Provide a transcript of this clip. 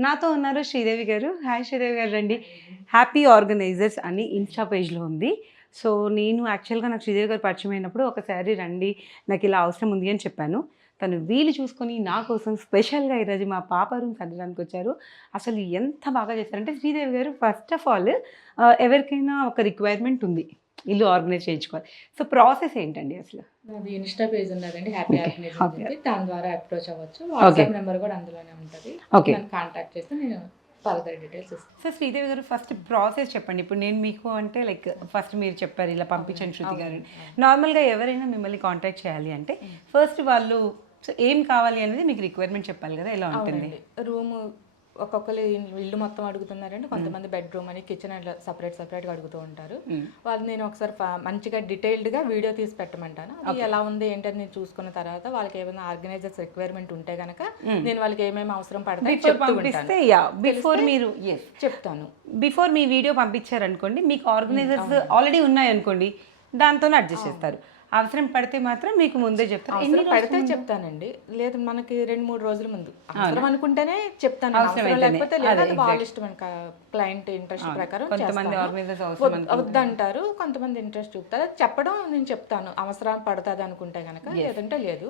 నాతో ఉన్నారు శ్రీదేవి గారు. హాయ్ శ్రీదేవి గారు రండి. హ్యాపీ ఆర్గనైజర్స్ అని ఇన్‌స్టా పేజ్‌లో ఉంది. సో, నేను యాక్చువల్‌గా నాకు శ్రీదేవి గారు పరిచయం అయినప్పుడు ఒకసారి రండి నాకిలా అవసరం ఉంది అని చెప్పాను. తను వీలు చూసుకొని నా కోసం స్పెషల్‌గా ఈరోజు మా పాప రూమ్ సర్దడానికొచ్చారు. అసలు ఎంత బాగా చేశారంటే శ్రీదేవి గారు ఫస్ట్ ఆఫ్ ఆల్ ఎవరికైనా ఒక రిక్వైర్మెంట్ ఉంది. ఇల్లు ఆర్గనైజ్ చేయించుకోవాలి. సో, ప్రాసెస్ ఏంటండి అసలు? నాది ఇన్‌స్టా పేజ్ ఉన్నదండి. Happy okay. ఆర్గనైజ్ అని ఓకే. చెప్పి దాని ద్వారా అప్రోచ్ అవ్వచ్చు. ఓకే. వాట్సాప్ నెంబర్ కూడా అందులోనే ఉంటది. ఓకే. నన్ను కాంటాక్ట్ చేస్తే నేను ఫర్దర్ డీటెయిల్స్ ఇస్తాను. సో శ్రీదేవి గారు ఫస్ట్ ప్రాసెస్ చెప్పండి. ఇప్పుడు నేను మీకు అంటే లైక్ ఫస్ట్ మీరు చెప్పారు ఇలా పంపించండి శృతి గారు. నార్మల్‌గా ఎవరైనా మిమ్మల్ని కాంటాక్ట్ చేయాలి అంటే ఫస్ట్ వాళ్ళు సో ఏం కావాలి అనేది మీకు రిక్వైర్మెంట్ చెప్పాలి కదా! ఎలా ఉంటుంది? అవునండి. రూము ఒక్కొక్కరు ఇల్లు మొత్తం అడుగుతున్నారండి. కొంతమంది బెడ్రూమ్ అని, కిచెన్ అట్లా సెపరేట్‌గా అడుగుతూ ఉంటారు. వాళ్ళు నేను ఒకసారి మంచిగా డీటెయిల్డ్‌గా వీడియో తీసి పెట్టమంటాను. అది ఎలా ఉంది ఏంటని నేను చూసుకున్న తర్వాత వాళ్ళకి ఏమైనా ఆర్గనైజర్స్ రిక్వైర్మెంట్ ఉంటే గనక నేను వాళ్ళకి ఏమేమి అవసరం పడతాయి బిఫోర్ చెప్తూ పంపిస్తే ఉంటాను. బిఫోర్ మీరు చెప్తాను. బిఫోర్ మీ వీడియో పంపించారనుకోండి మీకు ఆర్గనైజర్స్ ఆల్రెడీ ఉన్నాయనుకోండి దాంతోనే అడ్జస్ట్ చేస్తారు. అవసరం పడితే మాత్రం మీకు ముందే చెప్తారు. అవసరం పడితే చెప్తానండి. లేదు మనకి 2-3 రోజుల ముందు అవసరం అనుకుంటేనే చెప్తాను. అవసరం లేకపోతే లేదు, అది వాళ్ళ ఇష్టం. క్లయింట్ ఇంట్రెస్ట్ ప్రకారం కొంతమంది చేస్తాను. ఆర్గనైజర్స్ అవసరం వద్దంటారు, కొంతమంది ఇంట్రెస్ట్ చూపుతారు. అది చెప్పడం నేను చెప్తాను అవసరం పడుతుంది అనుకుంటే గనక, లేదంటే లేదు.